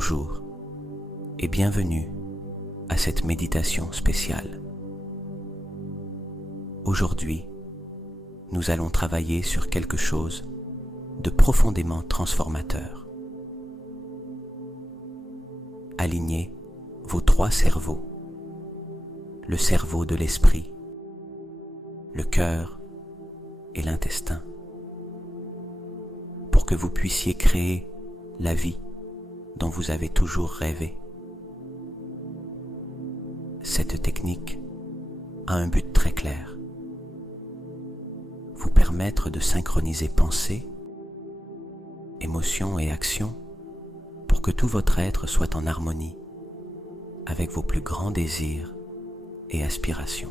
Bonjour et bienvenue à cette méditation spéciale. Aujourd'hui, nous allons travailler sur quelque chose de profondément transformateur. Alignez vos trois cerveaux, le cerveau de l'esprit, le cœur et l'intestin, pour que vous puissiez créer la vie dont vous avez toujours rêvé. Cette technique a un but très clair: vous permettre de synchroniser pensée, émotion et action pour que tout votre être soit en harmonie avec vos plus grands désirs et aspirations.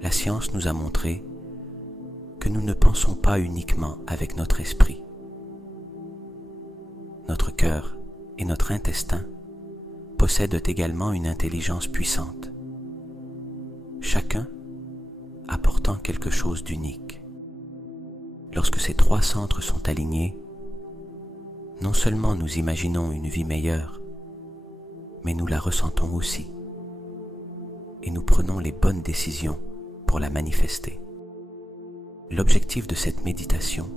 La science nous a montré que nous ne pensons pas uniquement avec notre esprit. Notre cœur et notre intestin possèdent également une intelligence puissante, chacun apportant quelque chose d'unique. Lorsque ces trois centres sont alignés, non seulement nous imaginons une vie meilleure, mais nous la ressentons aussi, et nous prenons les bonnes décisions pour la manifester. L'objectif de cette méditation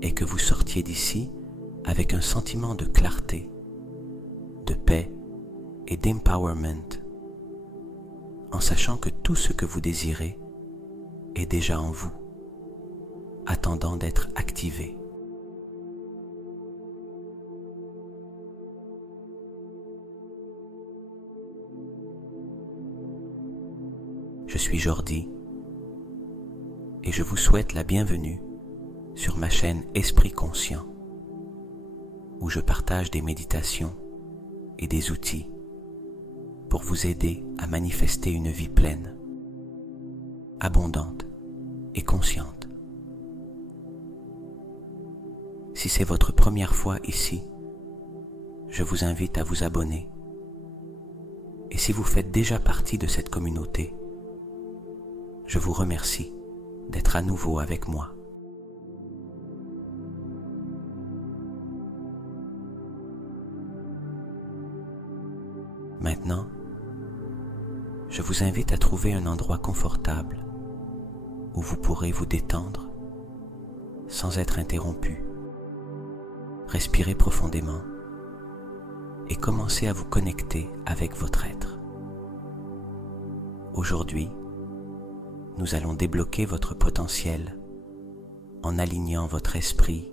est que vous sortiez d'ici avec un sentiment de clarté, de paix et d'empowerment, en sachant que tout ce que vous désirez est déjà en vous, attendant d'être activé. Je suis Jordi et je vous souhaite la bienvenue sur ma chaîne Esprit Conscient, où je partage des méditations et des outils pour vous aider à manifester une vie pleine, abondante et consciente. Si c'est votre première fois ici, je vous invite à vous abonner. Et si vous faites déjà partie de cette communauté, je vous remercie d'être à nouveau avec moi. Maintenant, je vous invite à trouver un endroit confortable où vous pourrez vous détendre sans être interrompu. Respirez profondément et commencez à vous connecter avec votre être. Aujourd'hui, nous allons débloquer votre potentiel en alignant votre esprit,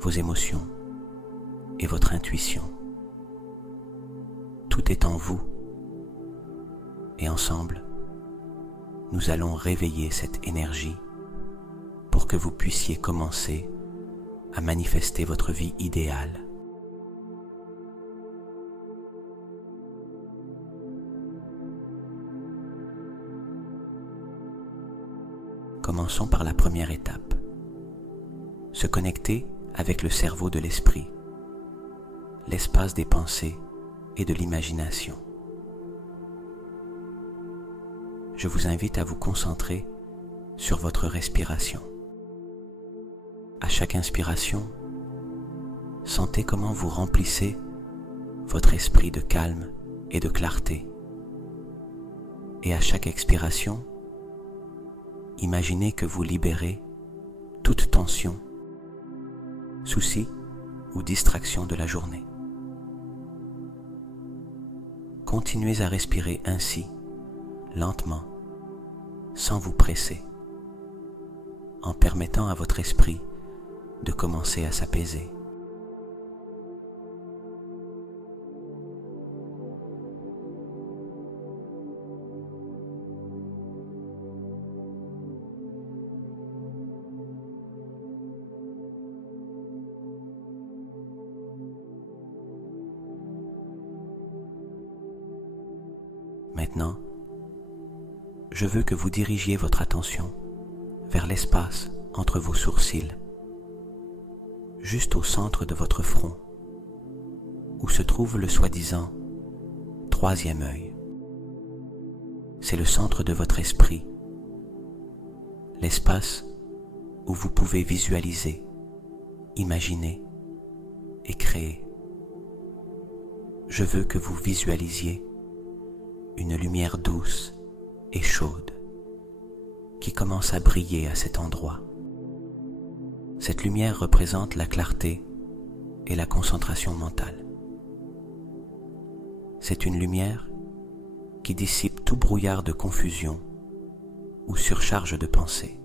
vos émotions et votre intuition. Tout est en vous et ensemble, nous allons réveiller cette énergie pour que vous puissiez commencer à manifester votre vie idéale. Commençons par la première étape: se connecter avec le cerveau de l'esprit, l'espace des pensées et de l'imagination. Je vous invite à vous concentrer sur votre respiration. À chaque inspiration, sentez comment vous remplissez votre esprit de calme et de clarté. Et à chaque expiration, imaginez que vous libérez toute tension, souci ou distraction de la journée. Continuez à respirer ainsi, lentement, sans vous presser, en permettant à votre esprit de commencer à s'apaiser. Maintenant, je veux que vous dirigiez votre attention vers l'espace entre vos sourcils, juste au centre de votre front, où se trouve le soi-disant troisième œil. C'est le centre de votre esprit l'espace où vous pouvez visualiser, imaginer et créer. Je veux que vous visualisiez une lumière douce et chaude qui commence à briller à cet endroit. Cette lumière représente la clarté et la concentration mentale. C'est une lumière qui dissipe tout brouillard de confusion ou surcharge de pensée.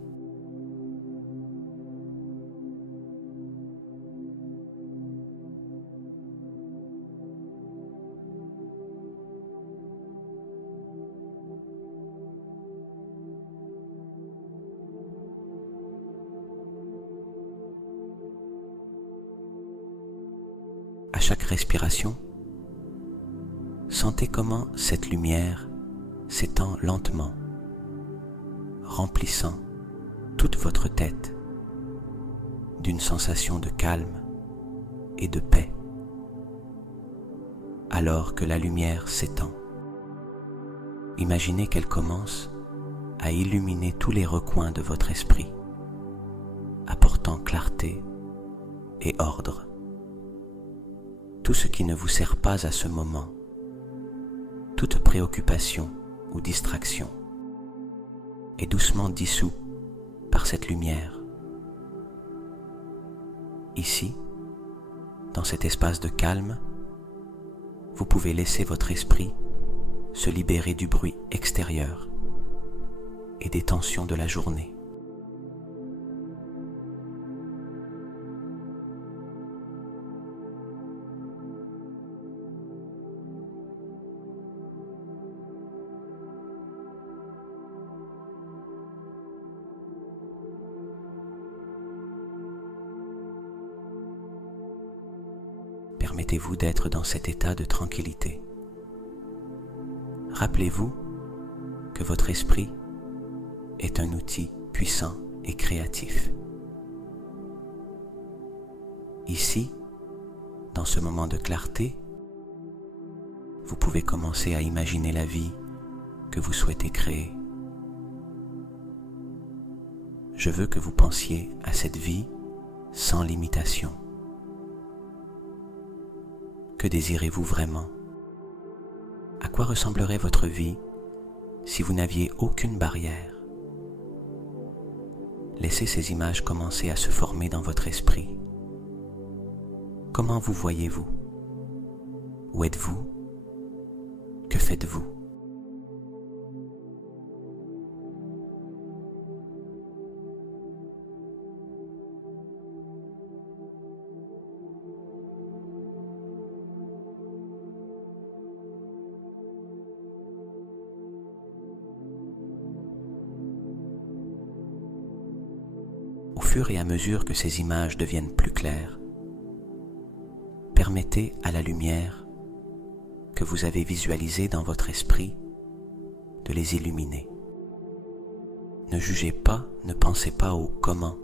À chaque respiration, sentez comment cette lumière s'étend lentement, remplissant toute votre tête d'une sensation de calme et de paix. Alors que la lumière s'étend, imaginez qu'elle commence à illuminer tous les recoins de votre esprit, apportant clarté et ordre. Tout ce qui ne vous sert pas à ce moment, toute préoccupation ou distraction, est doucement dissous par cette lumière. Ici, dans cet espace de calme, vous pouvez laisser votre esprit se libérer du bruit extérieur et des tensions de la journée. Permettez-vous d'être dans cet état de tranquillité. Rappelez-vous que votre esprit est un outil puissant et créatif. Ici, dans ce moment de clarté, vous pouvez commencer à imaginer la vie que vous souhaitez créer. Je veux que vous pensiez à cette vie sans limitation. Que désirez-vous vraiment? À quoi ressemblerait votre vie si vous n'aviez aucune barrière? Laissez ces images commencer à se former dans votre esprit. Comment vous voyez-vous? Où êtes-vous? Que faites-vous? Au fur et à mesure que ces images deviennent plus claires, permettez à la lumière que vous avez visualisée dans votre esprit de les illuminer. Ne jugez pas, ne pensez pas au comment.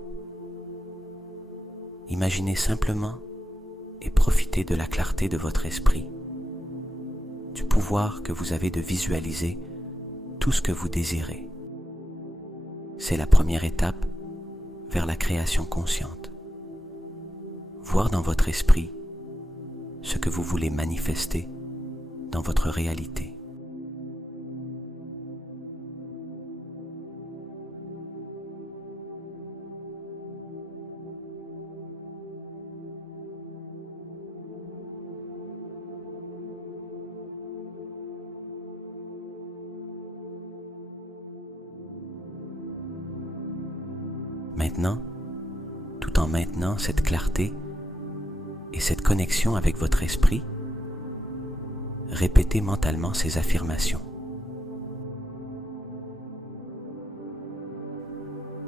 Imaginez simplement et profitez de la clarté de votre esprit, du pouvoir que vous avez de visualiser tout ce que vous désirez. C'est la première étape vers la création consciente. Voir dans votre esprit ce que vous voulez manifester dans votre réalité. Maintenant, tout en maintenant cette clarté et cette connexion avec votre esprit, répétez mentalement ces affirmations.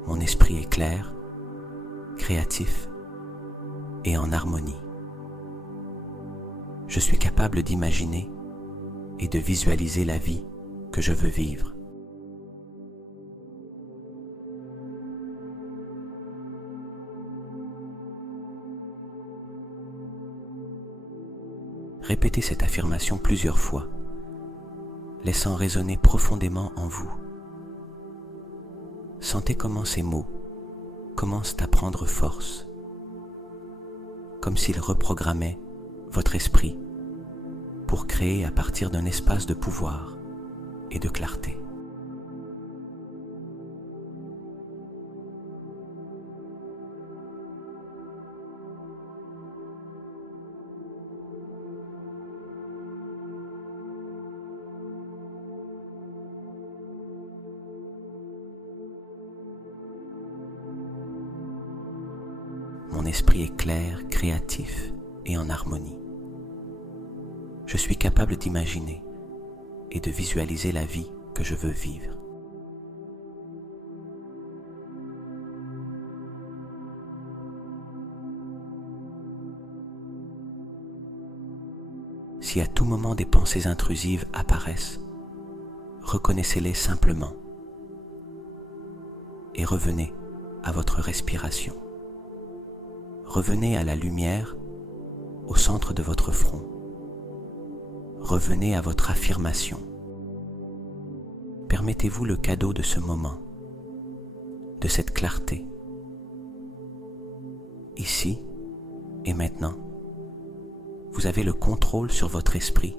Mon esprit est clair, créatif et en harmonie. Je suis capable d'imaginer et de visualiser la vie que je veux vivre. Répétez cette affirmation plusieurs fois, laissant résonner profondément en vous. Sentez comment ces mots commencent à prendre force, comme s'ils reprogrammaient votre esprit pour créer à partir d'un espace de pouvoir et de clarté. Mon esprit est clair, créatif et en harmonie. Je suis capable d'imaginer et de visualiser la vie que je veux vivre. Si à tout moment des pensées intrusives apparaissent, reconnaissez-les simplement et revenez à votre respiration. Revenez à la lumière au centre de votre front. Revenez à votre affirmation. Permettez-vous le cadeau de ce moment, de cette clarté. Ici et maintenant, vous avez le contrôle sur votre esprit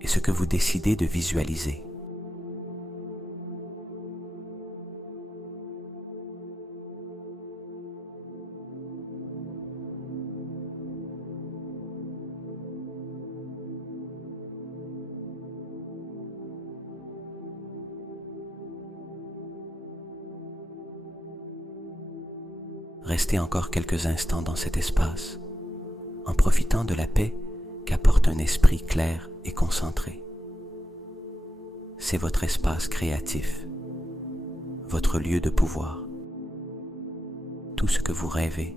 et ce que vous décidez de visualiser. Restez encore quelques instants dans cet espace, en profitant de la paix qu'apporte un esprit clair et concentré. C'est votre espace créatif, votre lieu de pouvoir. Tout ce que vous rêvez,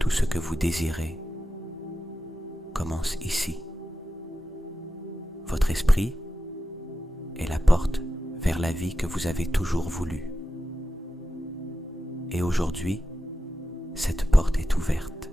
tout ce que vous désirez, commence ici. Votre esprit est la porte vers la vie que vous avez toujours voulu. Et aujourd'hui, cette porte est ouverte.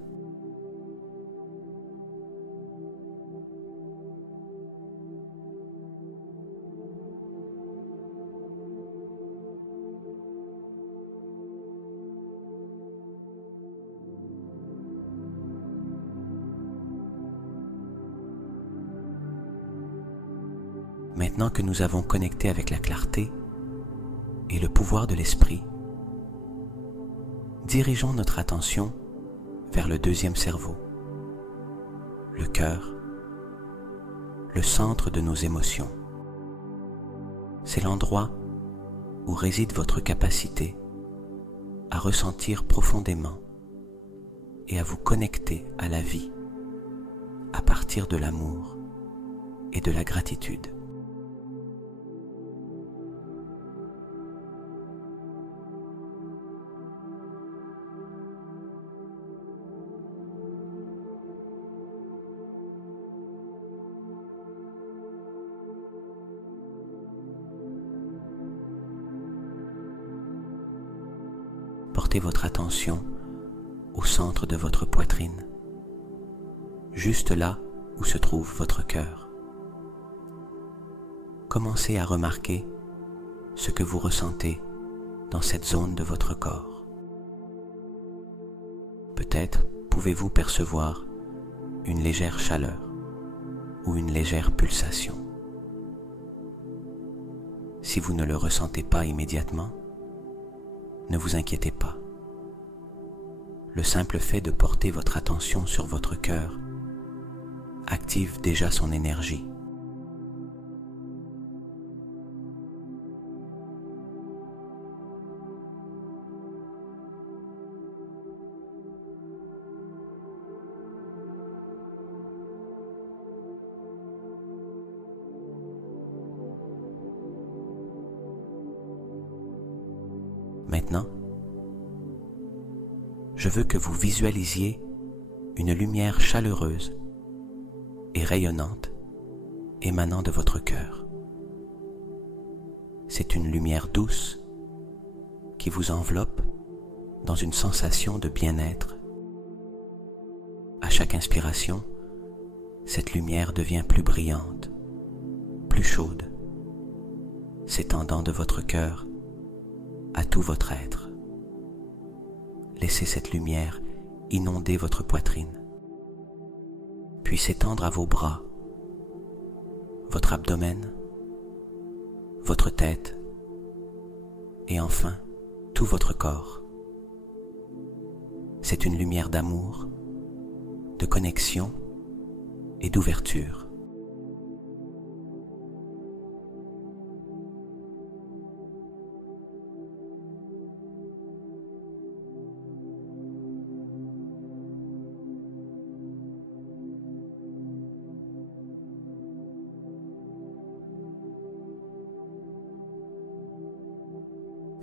Maintenant que nous avons connecté avec la clarté et le pouvoir de l'esprit, dirigeons notre attention vers le deuxième cerveau, le cœur, le centre de nos émotions. C'est l'endroit où réside votre capacité à ressentir profondément et à vous connecter à la vie à partir de l'amour et de la gratitude. Portez votre attention au centre de votre poitrine, juste là où se trouve votre cœur. Commencez à remarquer ce que vous ressentez dans cette zone de votre corps. Peut-être pouvez-vous percevoir une légère chaleur ou une légère pulsation. Si vous ne le ressentez pas immédiatement, ne vous inquiétez pas. Le simple fait de porter votre attention sur votre cœur active déjà son énergie. Maintenant, je veux que vous visualisiez une lumière chaleureuse et rayonnante émanant de votre cœur. C'est une lumière douce qui vous enveloppe dans une sensation de bien-être. À chaque inspiration, cette lumière devient plus brillante, plus chaude, s'étendant de votre cœur à tout votre être. Laissez cette lumière inonder votre poitrine, puis s'étendre à vos bras, votre abdomen, votre tête et enfin tout votre corps. C'est une lumière d'amour, de connexion et d'ouverture.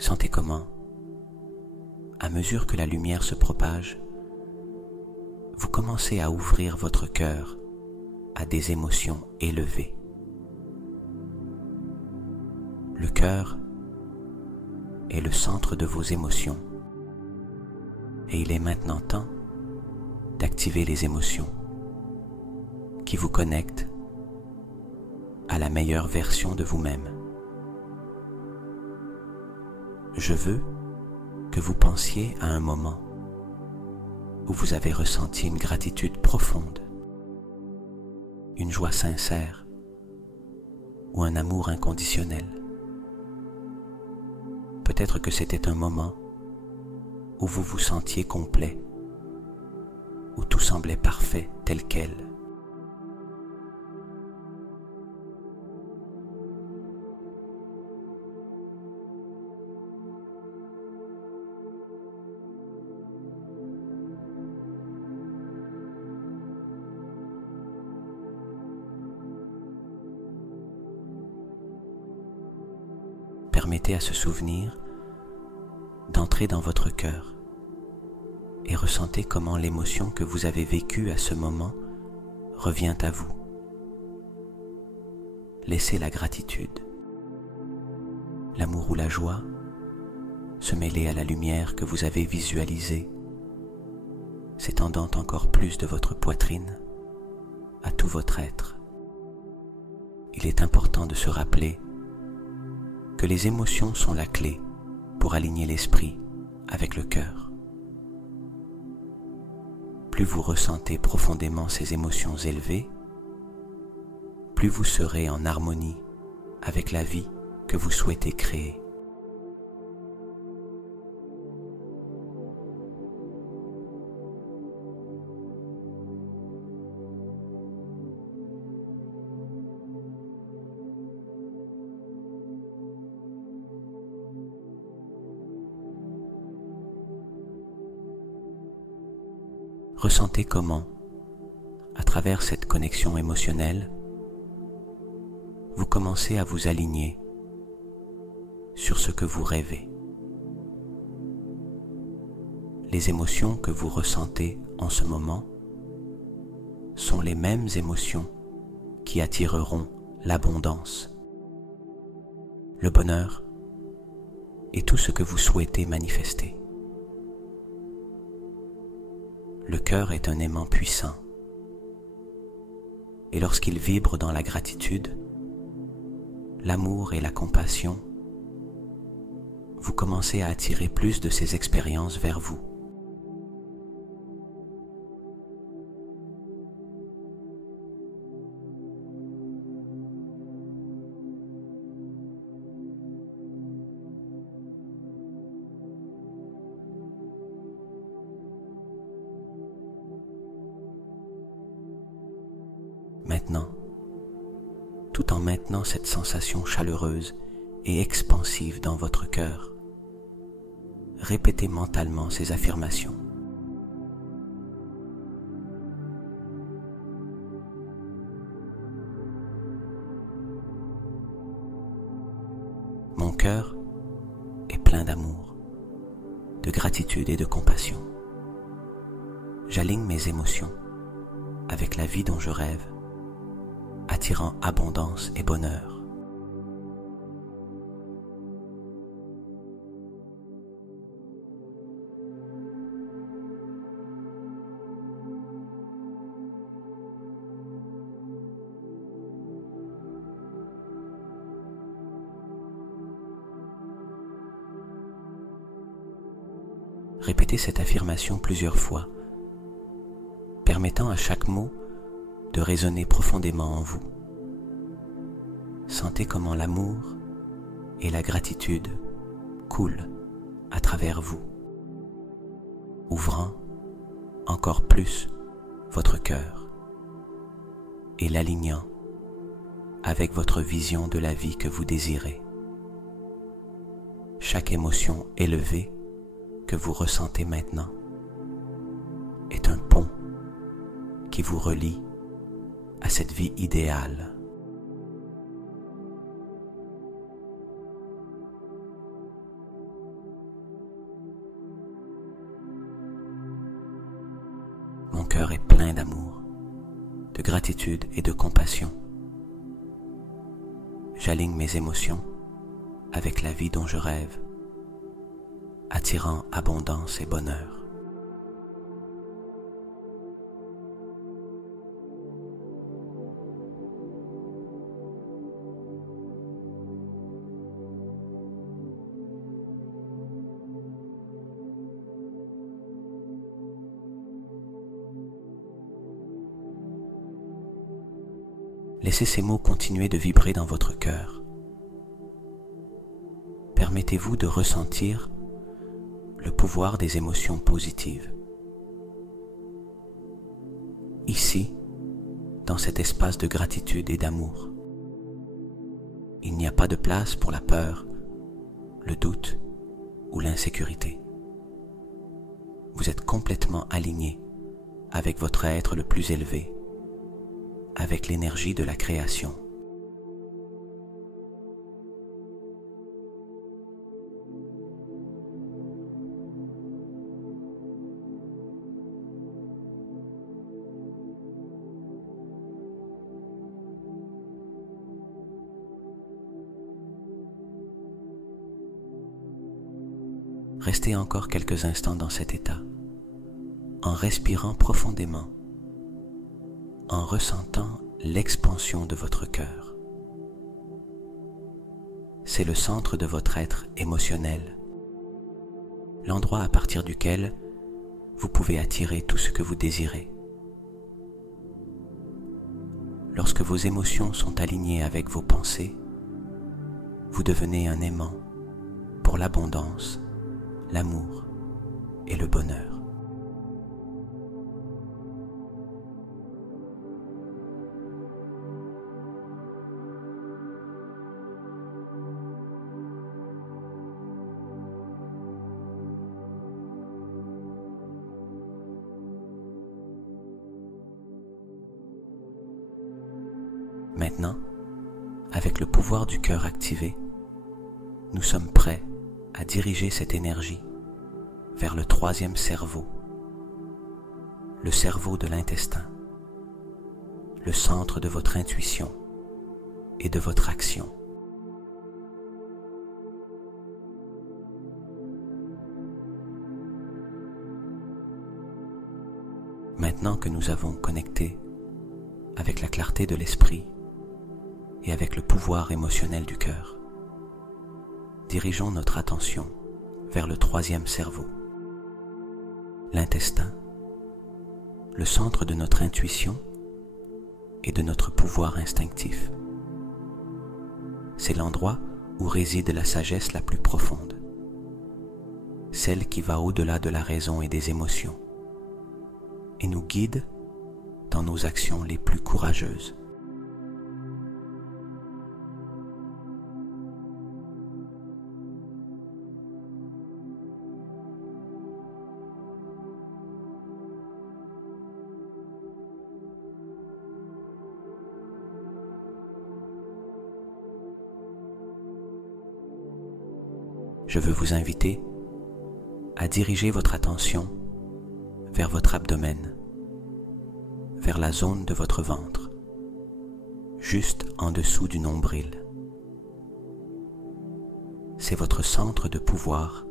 Sentez comment, à mesure que la lumière se propage, vous commencez à ouvrir votre cœur à des émotions élevées. Le cœur est le centre de vos émotions et il est maintenant temps d'activer les émotions qui vous connectent à la meilleure version de vous-même. Je veux que vous pensiez à un moment où vous avez ressenti une gratitude profonde, une joie sincère ou un amour inconditionnel. Peut-être que c'était un moment où vous vous sentiez complet, où tout semblait parfait tel quel. Permettez à ce souvenir d'entrer dans votre cœur et ressentez comment l'émotion que vous avez vécue à ce moment revient à vous. Laissez la gratitude, l'amour ou la joie se mêler à la lumière que vous avez visualisée, s'étendant encore plus de votre poitrine à tout votre être. Il est important de se rappeler que les émotions sont la clé pour aligner l'esprit avec le cœur. Plus vous ressentez profondément ces émotions élevées, plus vous serez en harmonie avec la vie que vous souhaitez créer. Ressentez comment, à travers cette connexion émotionnelle, vous commencez à vous aligner sur ce que vous rêvez. Les émotions que vous ressentez en ce moment sont les mêmes émotions qui attireront l'abondance, le bonheur et tout ce que vous souhaitez manifester. Le cœur est un aimant puissant et lorsqu'il vibre dans la gratitude, l'amour et la compassion, vous commencez à attirer plus de ces expériences vers vous. Maintenant, tout en maintenant cette sensation chaleureuse et expansive dans votre cœur, répétez mentalement ces affirmations. Mon cœur est plein d'amour, de gratitude et de compassion. J'aligne mes émotions avec la vie dont je rêve, attirant abondance et bonheur. Répétez cette affirmation plusieurs fois, permettant à chaque mot de résonner profondément en vous. Sentez comment l'amour et la gratitude coulent à travers vous, ouvrant encore plus votre cœur et l'alignant avec votre vision de la vie que vous désirez. Chaque émotion élevée que vous ressentez maintenant est un pont qui vous relie à cette vie idéale. Mon cœur est plein d'amour, de gratitude et de compassion. J'aligne mes émotions avec la vie dont je rêve, attirant abondance et bonheur. Laissez ces mots continuer de vibrer dans votre cœur. Permettez-vous de ressentir le pouvoir des émotions positives. Ici, dans cet espace de gratitude et d'amour, il n'y a pas de place pour la peur, le doute ou l'insécurité. Vous êtes complètement aligné avec votre être le plus élevé, avec l'énergie de la création. Restez encore quelques instants dans cet état, en respirant profondément, en ressentant l'expansion de votre cœur. C'est le centre de votre être émotionnel, l'endroit à partir duquel vous pouvez attirer tout ce que vous désirez. Lorsque vos émotions sont alignées avec vos pensées, vous devenez un aimant pour l'abondance, l'amour et le bonheur. Maintenant, avec le pouvoir du cœur activé, nous sommes prêts à diriger cette énergie vers le troisième cerveau, le cerveau de l'intestin, le centre de votre intuition et de votre action. Maintenant que nous avons connecté avec la clarté de l'esprit et avec le pouvoir émotionnel du cœur, dirigeons notre attention vers le troisième cerveau, l'intestin, le centre de notre intuition et de notre pouvoir instinctif. C'est l'endroit où réside la sagesse la plus profonde, celle qui va au-delà de la raison et des émotions, et nous guide dans nos actions les plus courageuses. Je veux vous inviter à diriger votre attention vers votre abdomen, vers la zone de votre ventre, juste en dessous du nombril. C'est votre centre de pouvoir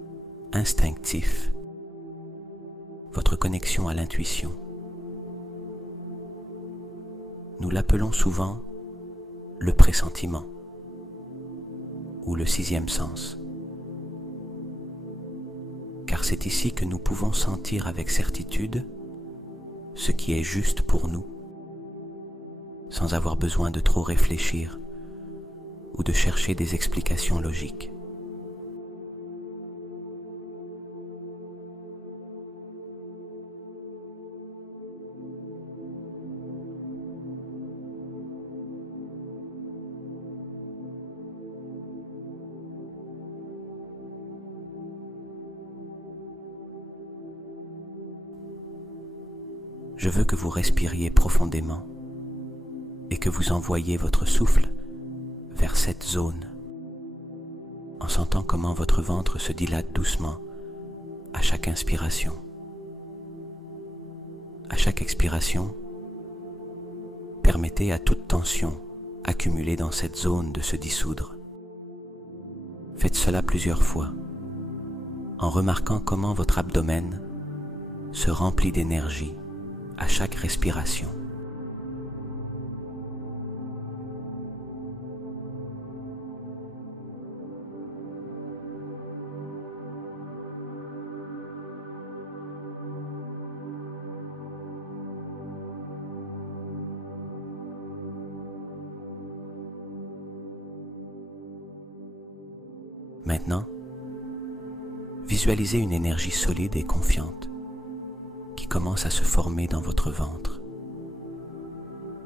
instinctif, votre connexion à l'intuition. Nous l'appelons souvent le pressentiment ou le sixième sens. car c'est ici que nous pouvons sentir avec certitude ce qui est juste pour nous, sans avoir besoin de trop réfléchir ou de chercher des explications logiques. Je veux que vous respiriez profondément et que vous envoyiez votre souffle vers cette zone, en sentant comment votre ventre se dilate doucement à chaque inspiration. À chaque expiration, permettez à toute tension accumulée dans cette zone de se dissoudre. Faites cela plusieurs fois, en remarquant comment votre abdomen se remplit d'énergie à chaque respiration. Maintenant, visualisez une énergie solide et confiante qui commence à se former dans votre ventre.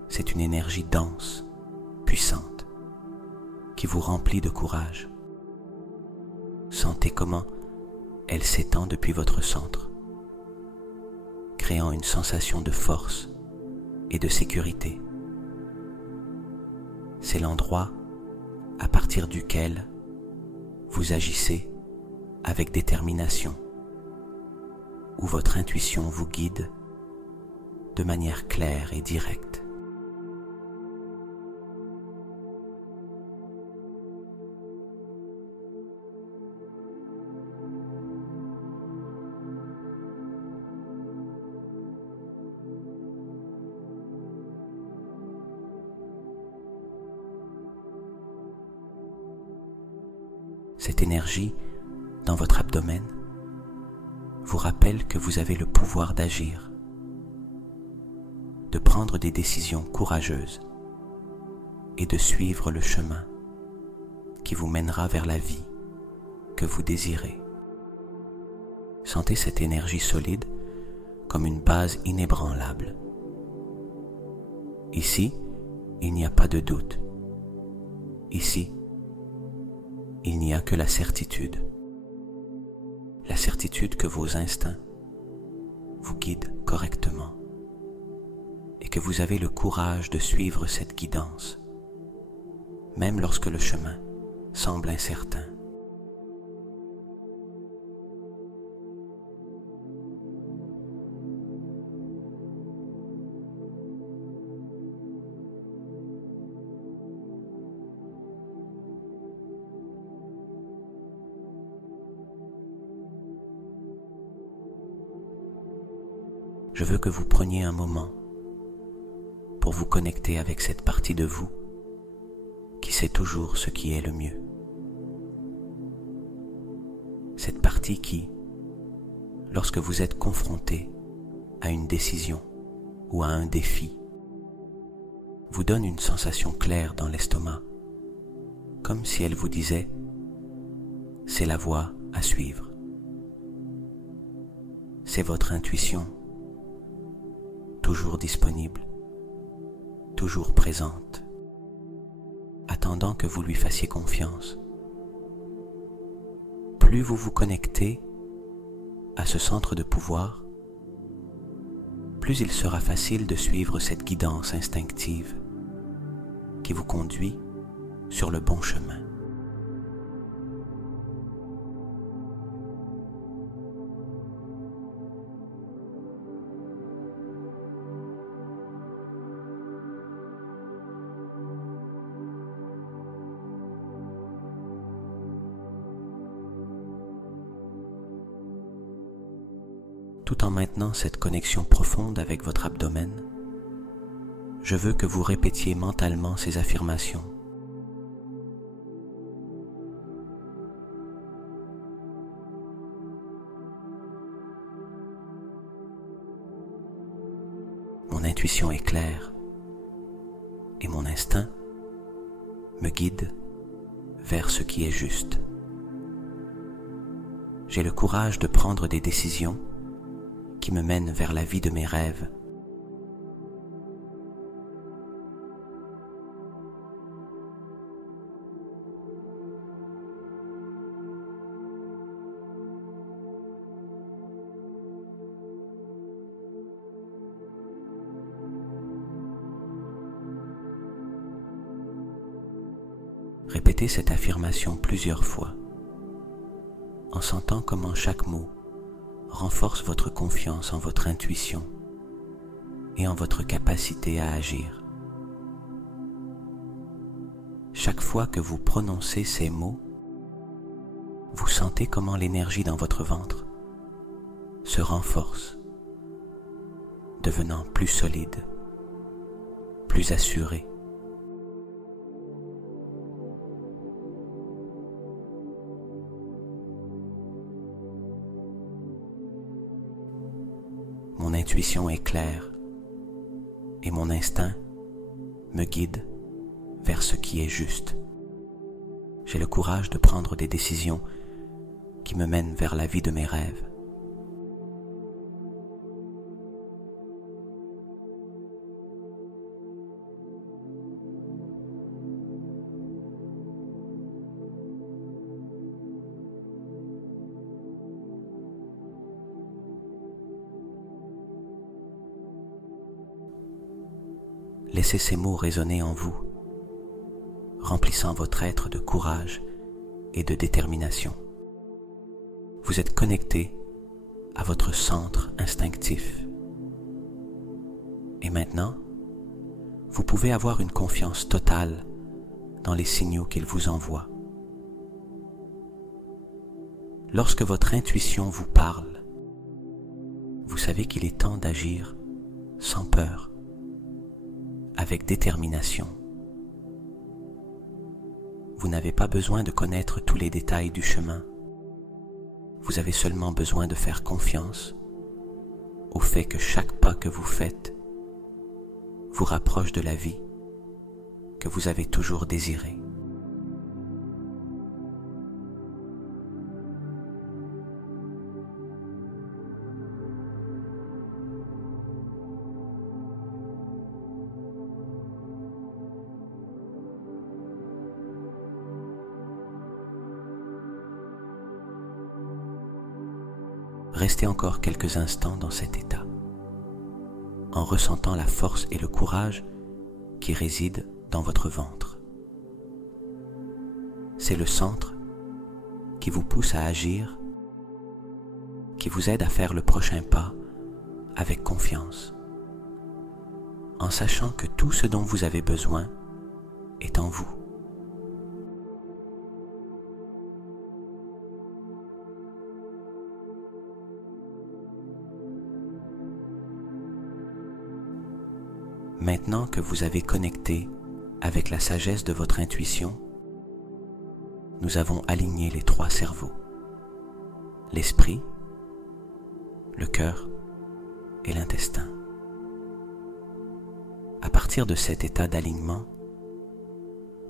C'est une énergie dense, puissante, qui vous remplit de courage. Sentez comment elle s'étend depuis votre centre, créant une sensation de force et de sécurité. C'est l'endroit à partir duquel vous agissez avec détermination, où votre intuition vous guide de manière claire et directe. Cette énergie dans votre abdomen vous rappelle que vous avez le pouvoir d'agir, de prendre des décisions courageuses et de suivre le chemin qui vous mènera vers la vie que vous désirez. Sentez cette énergie solide comme une base inébranlable. Ici, il n'y a pas de doute. Ici, il n'y a que la certitude que vos instincts vous guident correctement et que vous avez le courage de suivre cette guidance, même lorsque le chemin semble incertain. Je veux que vous preniez un moment pour vous connecter avec cette partie de vous qui sait toujours ce qui est le mieux. Cette partie qui, lorsque vous êtes confronté à une décision ou à un défi, vous donne une sensation claire dans l'estomac, comme si elle vous disait « c'est la voie à suivre ». C'est votre intuition, toujours disponible, toujours présente, attendant que vous lui fassiez confiance. Plus vous vous connectez à ce centre de pouvoir, plus il sera facile de suivre cette guidance instinctive qui vous conduit sur le bon chemin. Tout en maintenant cette connexion profonde avec votre abdomen, je veux que vous répétiez mentalement ces affirmations. intuition est claire et mon instinct me guide vers ce qui est juste. J'ai le courage de prendre des décisions qui me mènent vers la vie de mes rêves. Répétez cette affirmation plusieurs fois, en sentant comment chaque mot renforce votre confiance en votre intuition et en votre capacité à agir. Chaque fois que vous prononcez ces mots, vous sentez comment l'énergie dans votre ventre se renforce, devenant plus solide, plus assurée. Mon intuition est claire et mon instinct me guide vers ce qui est juste. J'ai le courage de prendre des décisions qui me mènent vers la vie de mes rêves. Laissez ces mots résonner en vous, remplissant votre être de courage et de détermination. Vous êtes connecté à votre centre instinctif. Et maintenant, vous pouvez avoir une confiance totale dans les signaux qu'il vous envoie. Lorsque votre intuition vous parle, vous savez qu'il est temps d'agir sans peur, avec détermination. Vous n'avez pas besoin de connaître tous les détails du chemin. Vous avez seulement besoin de faire confiance au fait que chaque pas que vous faites vous rapproche de la vie que vous avez toujours désirée. Restez encore quelques instants dans cet état, en ressentant la force et le courage qui résident dans votre ventre. C'est le centre qui vous pousse à agir, qui vous aide à faire le prochain pas avec confiance, en sachant que tout ce dont vous avez besoin est en vous. Maintenant que vous avez connecté avec la sagesse de votre intuition, nous avons aligné les trois cerveaux, l'esprit, le cœur et l'intestin. À partir de cet état d'alignement,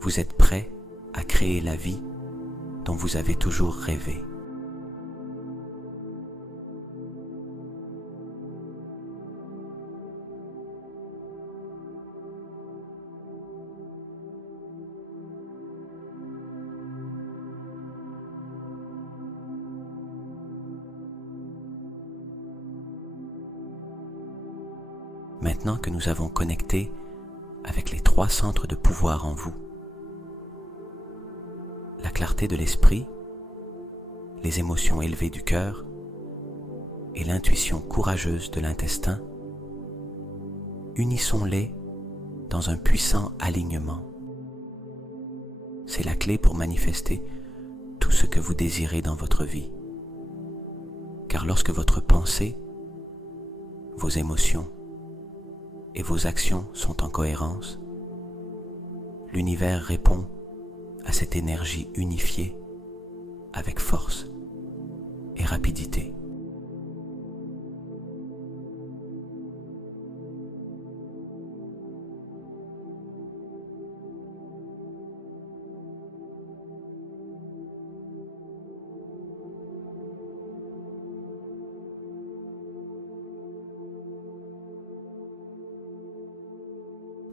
vous êtes prêt à créer la vie dont vous avez toujours rêvé. Maintenant que nous avons connecté avec les trois centres de pouvoir en vous, la clarté de l'esprit, les émotions élevées du cœur et l'intuition courageuse de l'intestin, unissons-les dans un puissant alignement. C'est la clé pour manifester tout ce que vous désirez dans votre vie. Car lorsque votre pensée, vos émotions et vos actions sont en cohérence, l'univers répond à cette énergie unifiée avec force et rapidité.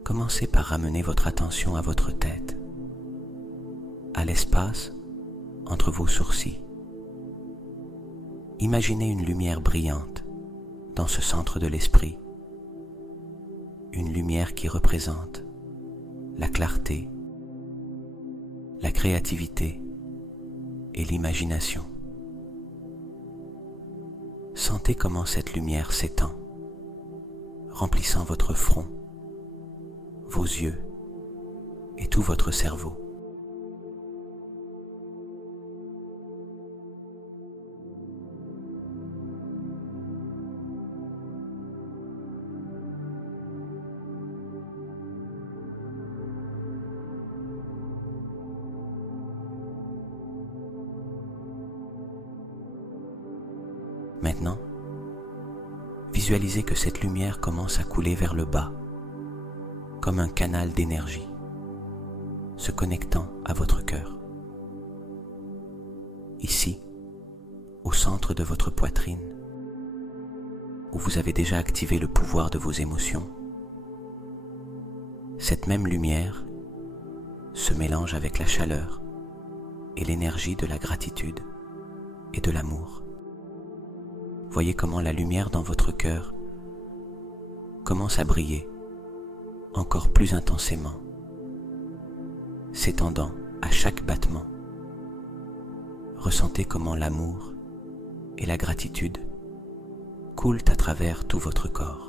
Commencez par ramener votre attention à votre tête, à l'espace entre vos sourcils. Imaginez une lumière brillante dans ce centre de l'esprit, une lumière qui représente la clarté, la créativité et l'imagination. Sentez comment cette lumière s'étend, remplissant votre front, vos yeux et tout votre cerveau. Maintenant, visualisez que cette lumière commence à couler vers le bas, comme un canal d'énergie, se connectant à votre cœur. Ici, au centre de votre poitrine, où vous avez déjà activé le pouvoir de vos émotions, cette même lumière se mélange avec la chaleur et l'énergie de la gratitude et de l'amour. Voyez comment la lumière dans votre cœur commence à briller encore plus intensément, s'étendant à chaque battement. Ressentez comment l'amour et la gratitude coulent à travers tout votre corps.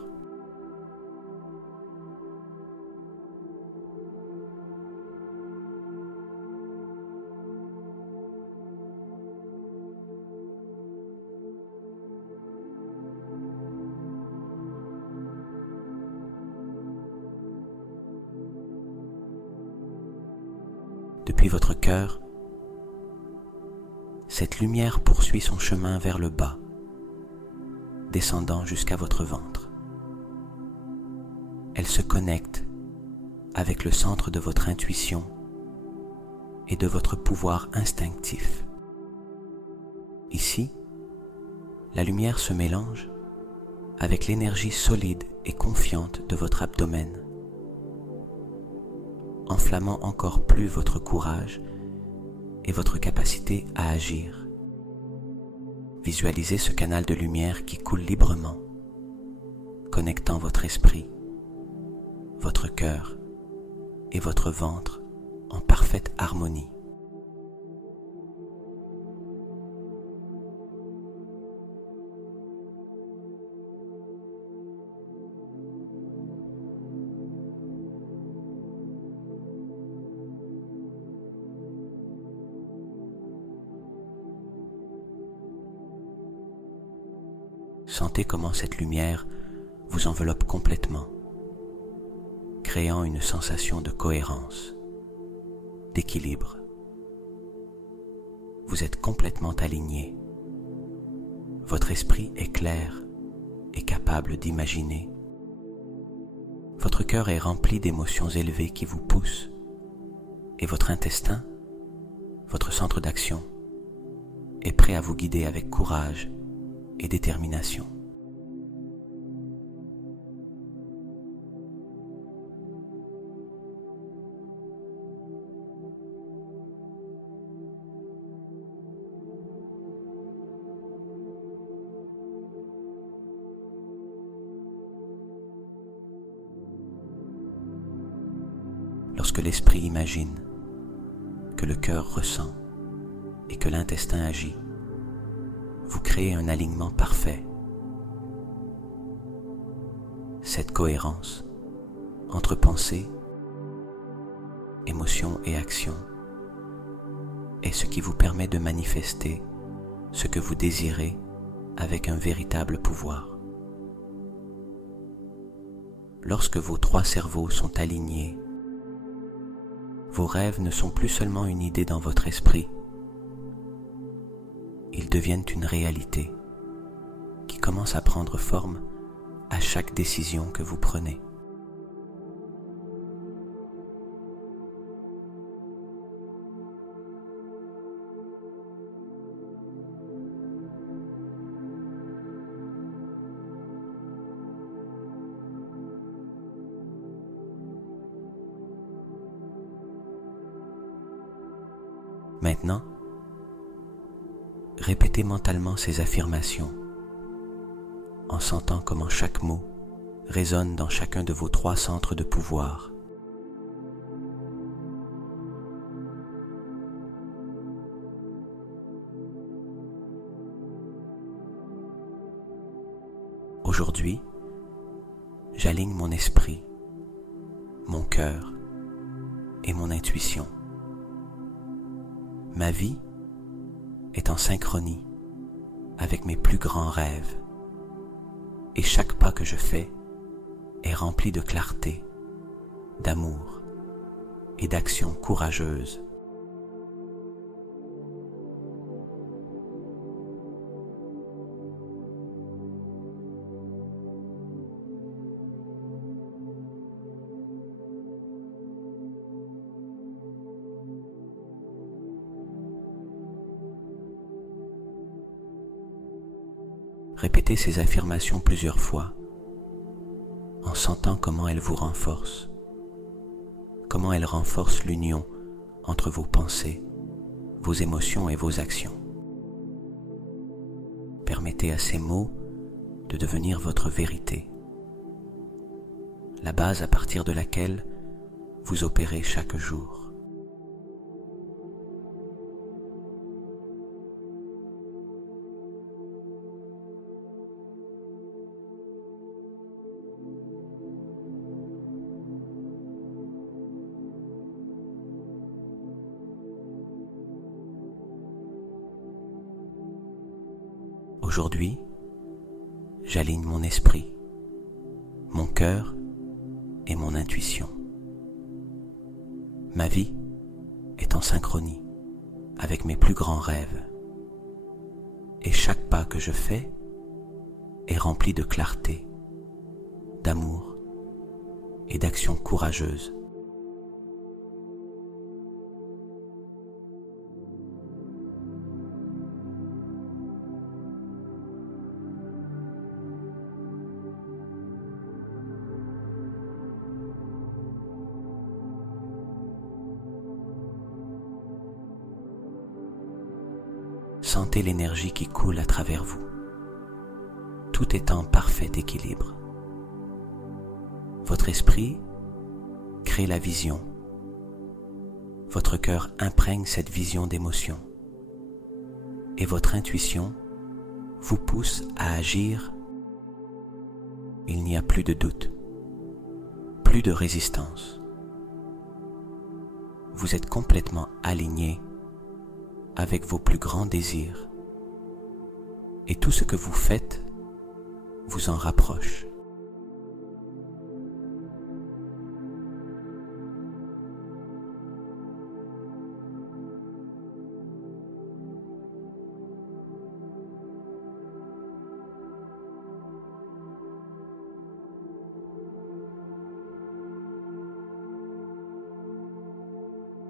Depuis votre cœur, cette lumière poursuit son chemin vers le bas, descendant jusqu'à votre ventre. Elle se connecte avec le centre de votre intuition et de votre pouvoir instinctif. Ici, la lumière se mélange avec l'énergie solide et confiante de votre abdomen, enflammant encore plus votre courage et votre capacité à agir. Visualisez ce canal de lumière qui coule librement, connectant votre esprit, votre cœur et votre ventre en parfaite harmonie. Sentez comment cette lumière vous enveloppe complètement, créant une sensation de cohérence, d'équilibre. Vous êtes complètement aligné. Votre esprit est clair et capable d'imaginer. Votre cœur est rempli d'émotions élevées qui vous poussent, et votre intestin, votre centre d'action, est prêt à vous guider avec courage et détermination. Lorsque l'esprit imagine, que le cœur ressent et que l'intestin agit, vous créez un alignement parfait. Cette cohérence entre pensée, émotion et action est ce qui vous permet de manifester ce que vous désirez avec un véritable pouvoir. Lorsque vos trois cerveaux sont alignés, vos rêves ne sont plus seulement une idée dans votre esprit, ils deviennent une réalité qui commence à prendre forme à chaque décision que vous prenez. Maintenant, répétez mentalement ces affirmations en sentant comment chaque mot résonne dans chacun de vos 3 centres de pouvoir. Aujourd'hui, j'aligne mon esprit, mon cœur et mon intuition. Ma vie est en synchronie avec mes plus grands rêves et chaque pas que je fais est rempli de clarté, d'amour et d'actions courageuses. Répétez ces affirmations plusieurs fois, en sentant comment elles vous renforcent, comment elles renforcent l'union entre vos pensées, vos émotions et vos actions. Permettez à ces mots de devenir votre vérité, la base à partir de laquelle vous opérez chaque jour. Aujourd'hui, j'aligne mon esprit, mon cœur et mon intuition. Ma vie est en synchronie avec mes plus grands rêves. Et chaque pas que je fais est rempli de clarté, d'amour et d'actions courageuses. Sentez l'énergie qui coule à travers vous. Tout est en parfait équilibre. Votre esprit crée la vision. Votre cœur imprègne cette vision d'émotion. Et votre intuition vous pousse à agir. Il n'y a plus de doute, plus de résistance. Vous êtes complètement aligné avec vos plus grands désirs. Et tout ce que vous faites vous en rapproche.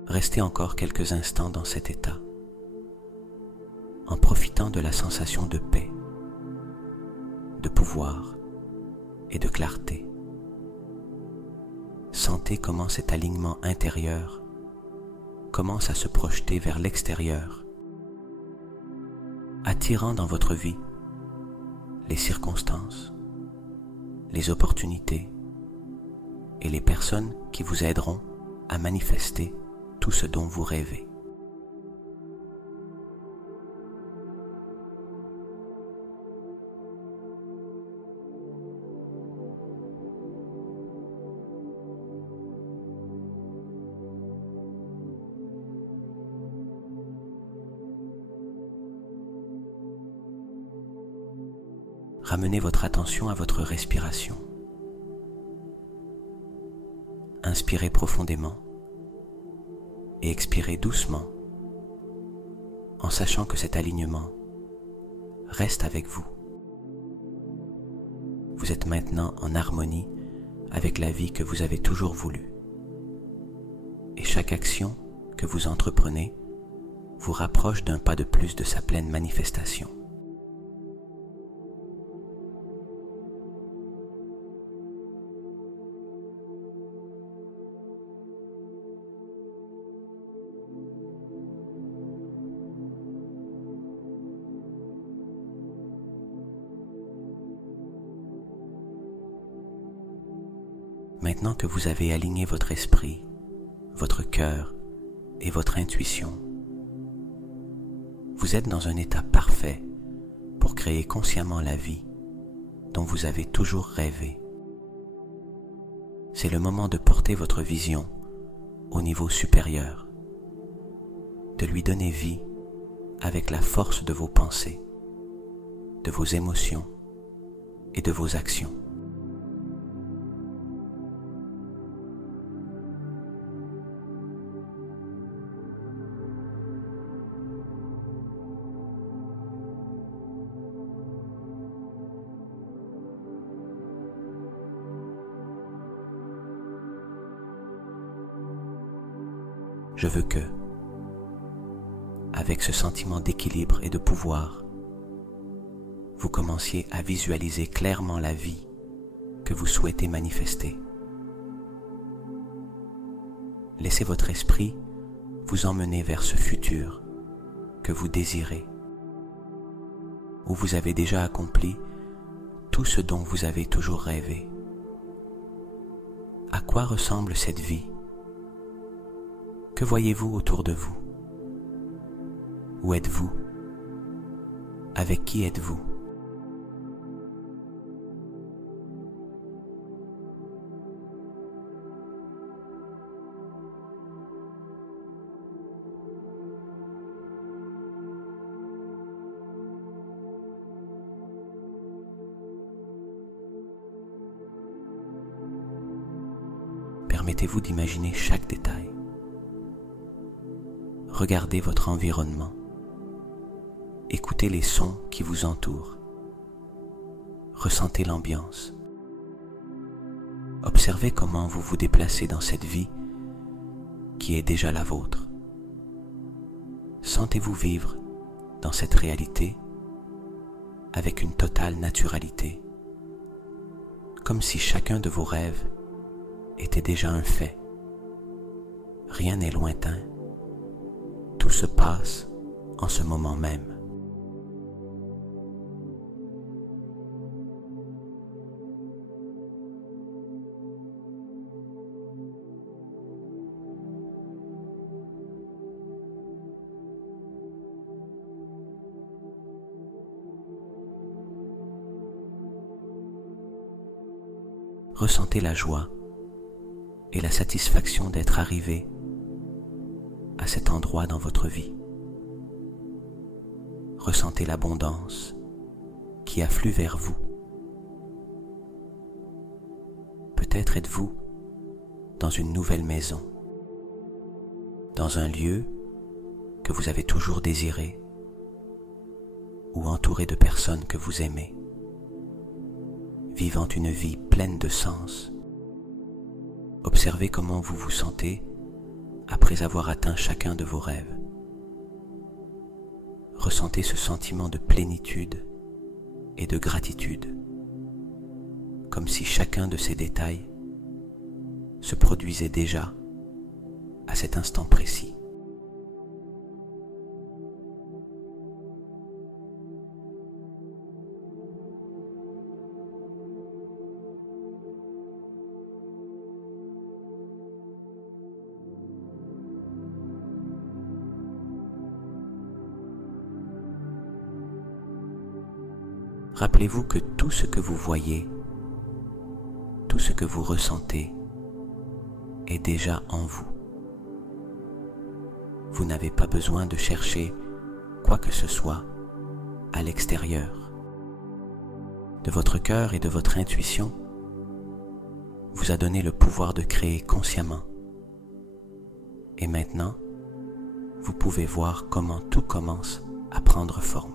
Restez encore quelques instants dans cet état, en profitant de la sensation de paix, de pouvoir et de clarté. Sentez comment cet alignement intérieur commence à se projeter vers l'extérieur, attirant dans votre vie les circonstances, les opportunités et les personnes qui vous aideront à manifester tout ce dont vous rêvez. Ramenez votre attention à votre respiration. Inspirez profondément et expirez doucement, en sachant que cet alignement reste avec vous. Vous êtes maintenant en harmonie avec la vie que vous avez toujours voulu. Et chaque action que vous entreprenez vous rapproche d'un pas de plus de sa pleine manifestation. Maintenant que vous avez aligné votre esprit, votre cœur et votre intuition, vous êtes dans un état parfait pour créer consciemment la vie dont vous avez toujours rêvé. C'est le moment de porter votre vision au niveau supérieur, de lui donner vie avec la force de vos pensées, de vos émotions et de vos actions. Je veux que, avec ce sentiment d'équilibre et de pouvoir, vous commenciez à visualiser clairement la vie que vous souhaitez manifester. Laissez votre esprit vous emmener vers ce futur que vous désirez, où vous avez déjà accompli tout ce dont vous avez toujours rêvé. À quoi ressemble cette vie ? Que voyez-vous autour de vous? Où êtes-vous? Avec qui êtes-vous? Permettez-vous d'imaginer chaque détail. Regardez votre environnement. Écoutez les sons qui vous entourent. Ressentez l'ambiance. Observez comment vous vous déplacez dans cette vie qui est déjà la vôtre. Sentez-vous vivre dans cette réalité avec une totale naturalité, comme si chacun de vos rêves était déjà un fait. Rien n'est lointain. Tout se passe en ce moment même. Ressentez la joie et la satisfaction d'être arrivé à cet endroit dans votre vie. Ressentez l'abondance qui afflue vers vous. Peut-être êtes-vous dans une nouvelle maison, dans un lieu que vous avez toujours désiré, ou entouré de personnes que vous aimez, vivant une vie pleine de sens. Observez comment vous vous sentez après avoir atteint chacun de vos rêves. Ressentez ce sentiment de plénitude et de gratitude, comme si chacun de ces détails se produisait déjà à cet instant précis. Rappelez-vous que tout ce que vous voyez, tout ce que vous ressentez est déjà en vous. Vous n'avez pas besoin de chercher quoi que ce soit à l'extérieur. De votre cœur et de votre intuition vous a donné le pouvoir de créer consciemment. Et maintenant, vous pouvez voir comment tout commence à prendre forme.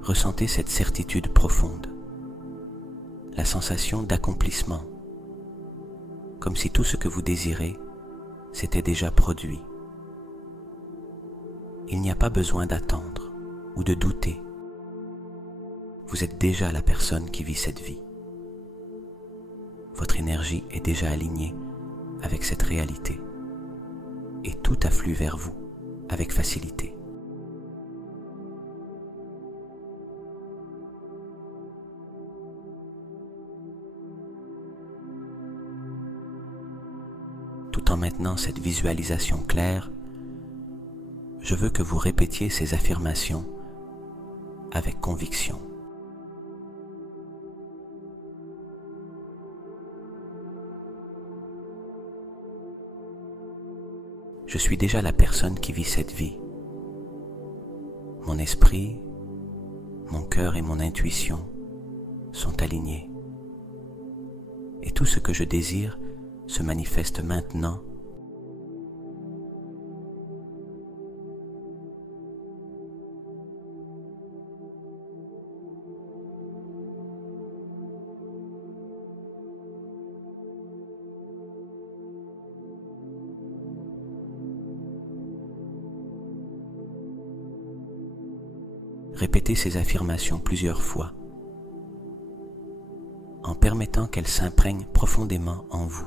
Ressentez cette certitude profonde, la sensation d'accomplissement, comme si tout ce que vous désirez s'était déjà produit. Il n'y a pas besoin d'attendre ou de douter. vous êtes déjà la personne qui vit cette vie. Votre énergie est déjà alignée avec cette réalité et tout afflue vers vous avec facilité. Tout en maintenant cette visualisation claire, je veux que vous répétiez ces affirmations avec conviction. Je suis déjà la personne qui vit cette vie. Mon esprit, mon cœur et mon intuition sont alignés. Et tout ce que je désire se manifeste maintenant. Répétez ces affirmations plusieurs fois, en permettant qu'elles s'imprègnent profondément en vous.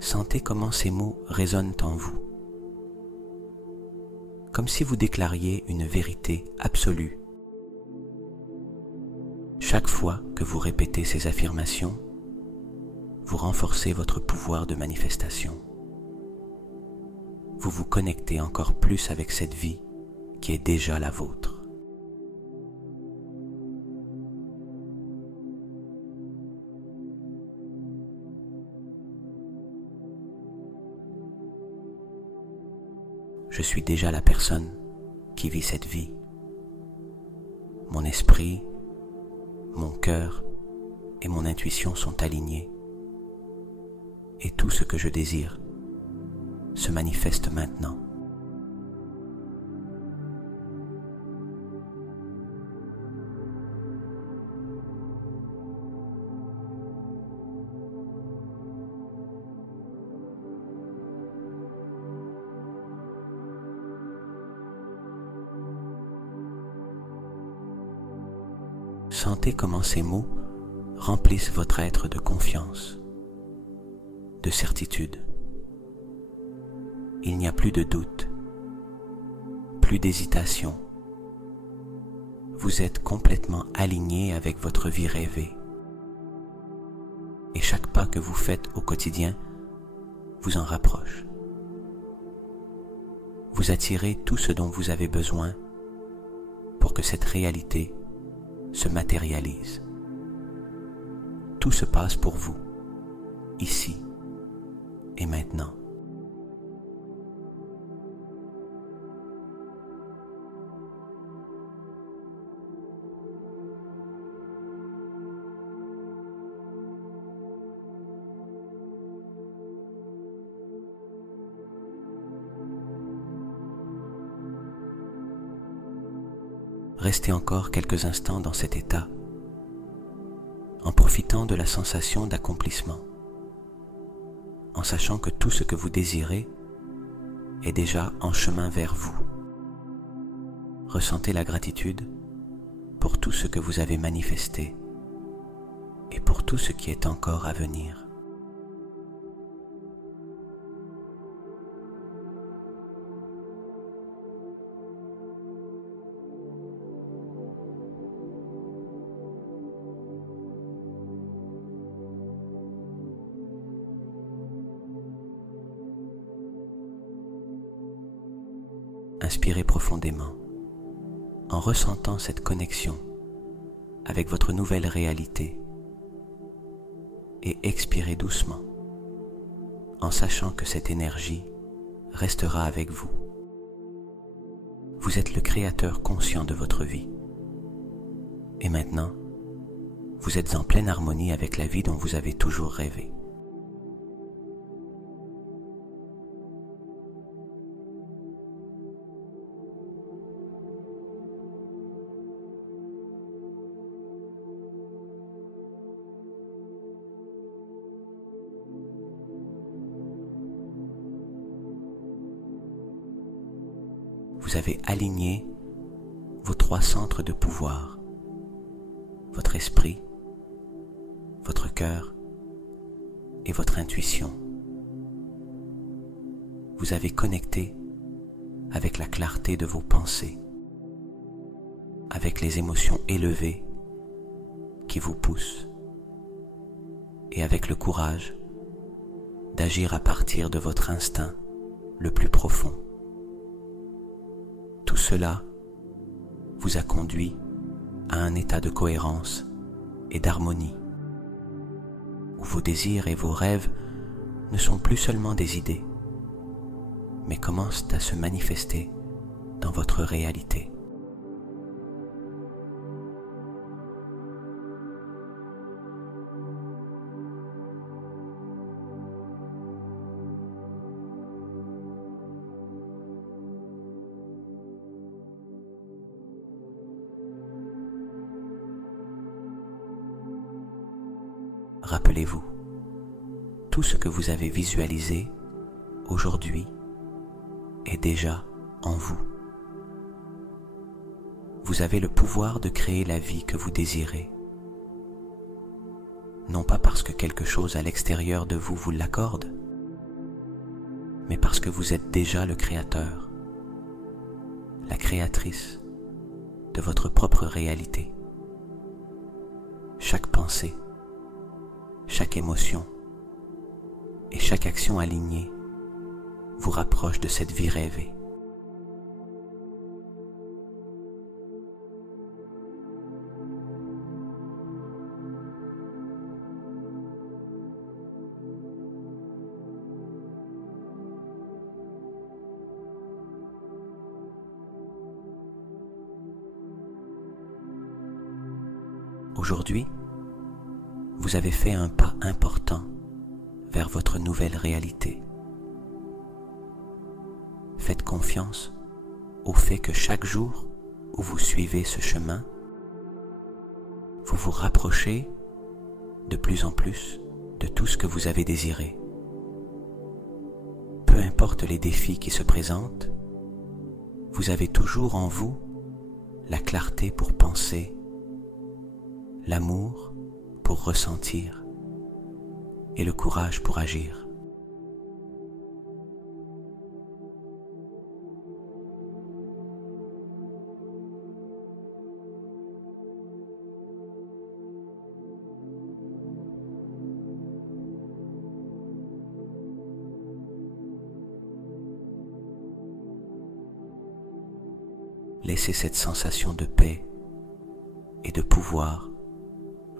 Sentez comment ces mots résonnent en vous, comme si vous déclariez une vérité absolue. Chaque fois que vous répétez ces affirmations, vous renforcez votre pouvoir de manifestation. Vous vous connectez encore plus avec cette vie qui est déjà la vôtre. Je suis déjà la personne qui vit cette vie. Mon esprit, mon cœur et mon intuition sont alignés. Et tout ce que je désire se manifeste maintenant. Sentez comment ces mots remplissent votre être de confiance, de certitude. Il n'y a plus de doute, plus d'hésitation. Vous êtes complètement aligné avec votre vie rêvée. Et chaque pas que vous faites au quotidien vous en rapproche. Vous attirez tout ce dont vous avez besoin pour que cette réalité se matérialise. Tout se passe pour vous, ici et maintenant. Restez encore quelques instants dans cet état, en profitant de la sensation d'accomplissement, en sachant que tout ce que vous désirez est déjà en chemin vers vous. Ressentez la gratitude pour tout ce que vous avez manifesté et pour tout ce qui est encore à venir. Inspirez profondément, en ressentant cette connexion avec votre nouvelle réalité, et expirez doucement, en sachant que cette énergie restera avec vous. Vous êtes le créateur conscient de votre vie. Et maintenant, vous êtes en pleine harmonie avec la vie dont vous avez toujours rêvé. Vous avez aligné vos 3 centres de pouvoir, votre esprit, votre cœur et votre intuition. Vous avez connecté avec la clarté de vos pensées, avec les émotions élevées qui vous poussent et avec le courage d'agir à partir de votre instinct le plus profond. Tout cela vous a conduit à un état de cohérence et d'harmonie, où vos désirs et vos rêves ne sont plus seulement des idées, mais commencent à se manifester dans votre réalité. Rappelez-vous, tout ce que vous avez visualisé aujourd'hui est déjà en vous. Vous avez le pouvoir de créer la vie que vous désirez. Non pas parce que quelque chose à l'extérieur de vous vous l'accorde, mais parce que vous êtes déjà le créateur, la créatrice de votre propre réalité. Chaque pensée, chaque émotion et chaque action alignée vous rapproche de cette vie rêvée. Aujourd'hui, vous avez fait un pas important vers votre nouvelle réalité. Faites confiance au fait que chaque jour où vous suivez ce chemin, vous vous rapprochez de plus en plus de tout ce que vous avez désiré. Peu importe les défis qui se présentent, vous avez toujours en vous la clarté pour penser, l'amour pour ressentir et le courage pour agir. Laissez cette sensation de paix et de pouvoir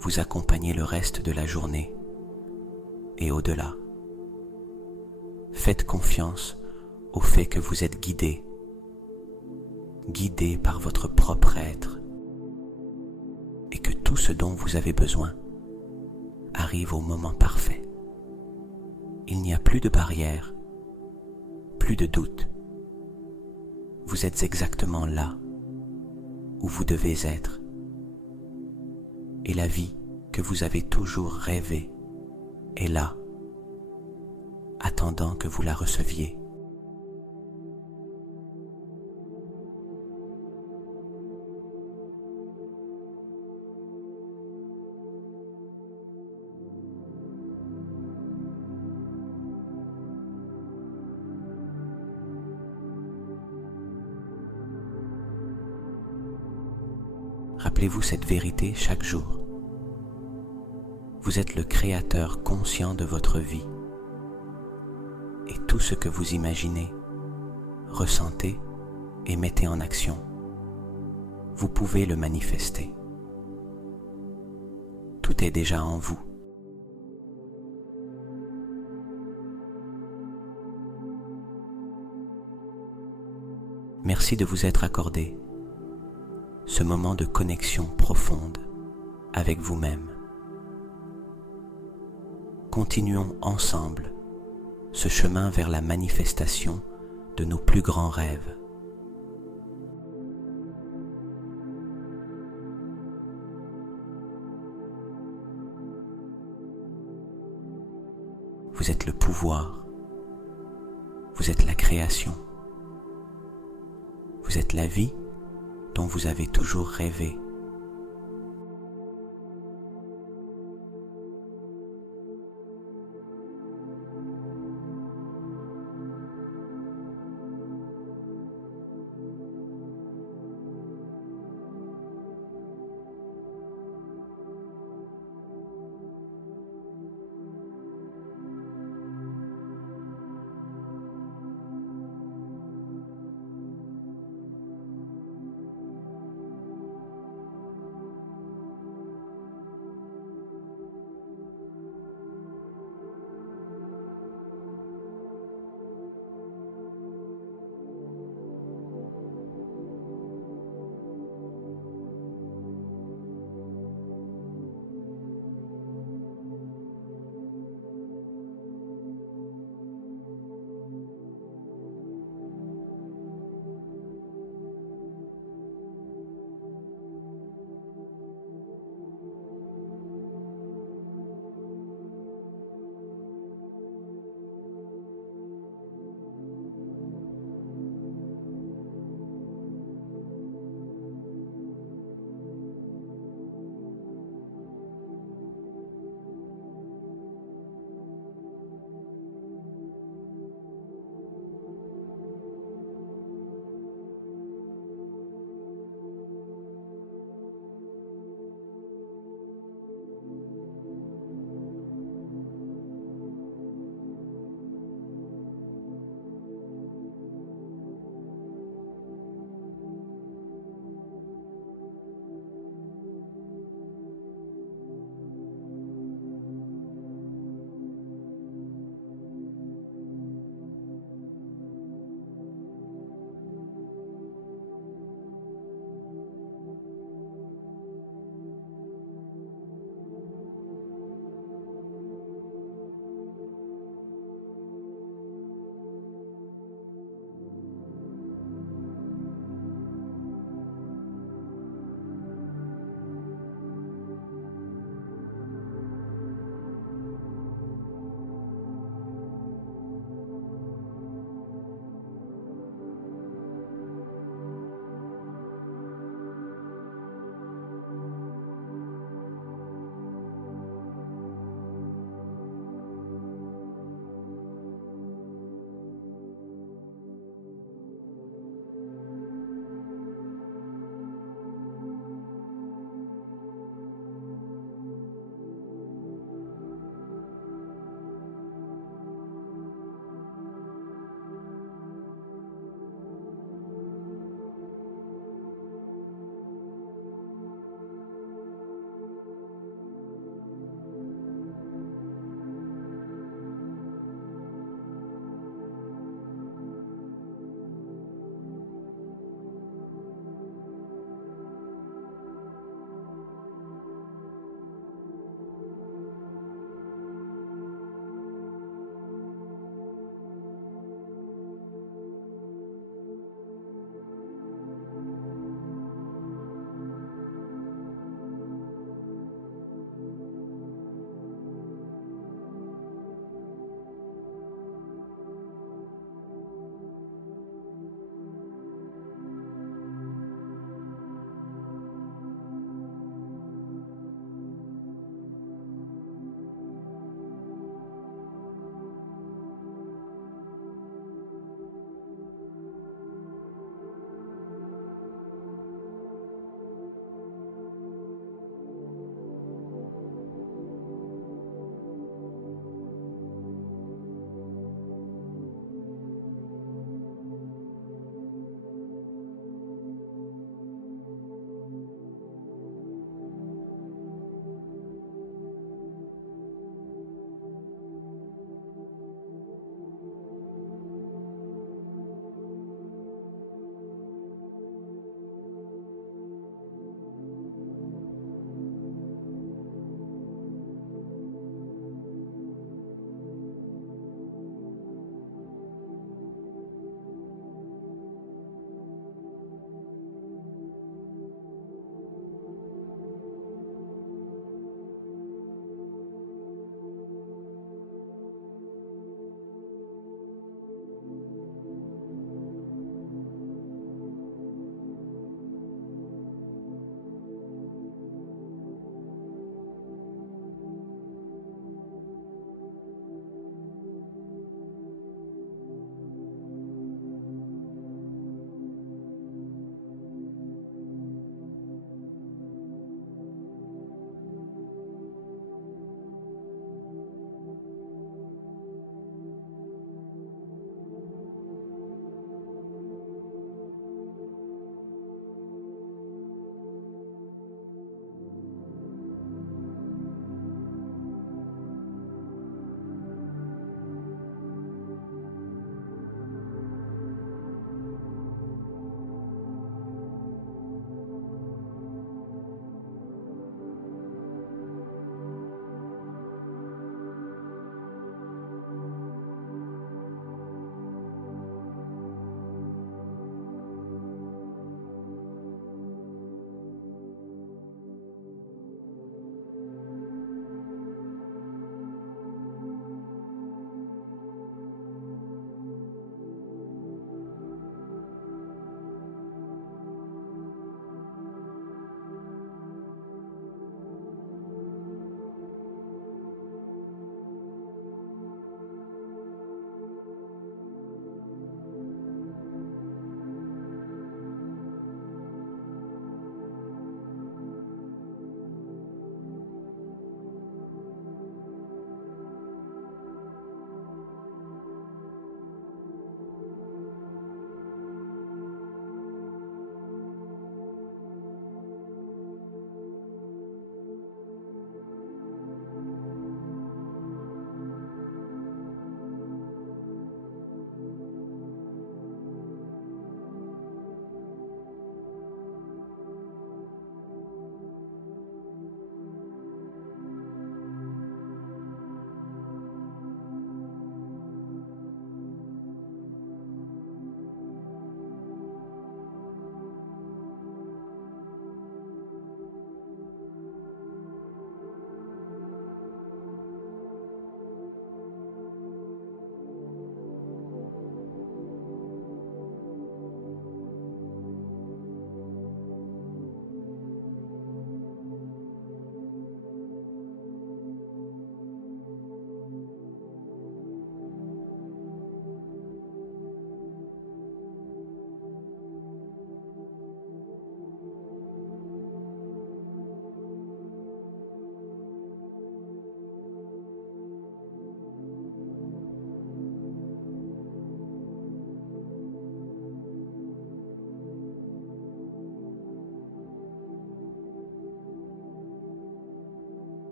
vous accompagner le reste de la journée et au-delà. Faites confiance au fait que vous êtes guidé par votre propre être et que tout ce dont vous avez besoin arrive au moment parfait. Il n'y a plus de barrières, plus de doute. Vous êtes exactement là où vous devez être. Et la vie que vous avez toujours rêvée est là, attendant que vous la receviez. Rappelez-vous cette vérité chaque jour. Vous êtes le créateur conscient de votre vie. Et tout ce que vous imaginez, ressentez et mettez en action, vous pouvez le manifester. Tout est déjà en vous. Merci de vous être accordé ce moment de connexion profonde avec vous-même. Continuons ensemble ce chemin vers la manifestation de nos plus grands rêves. Vous êtes le pouvoir, vous êtes la création, vous êtes la vie dont vous avez toujours rêvé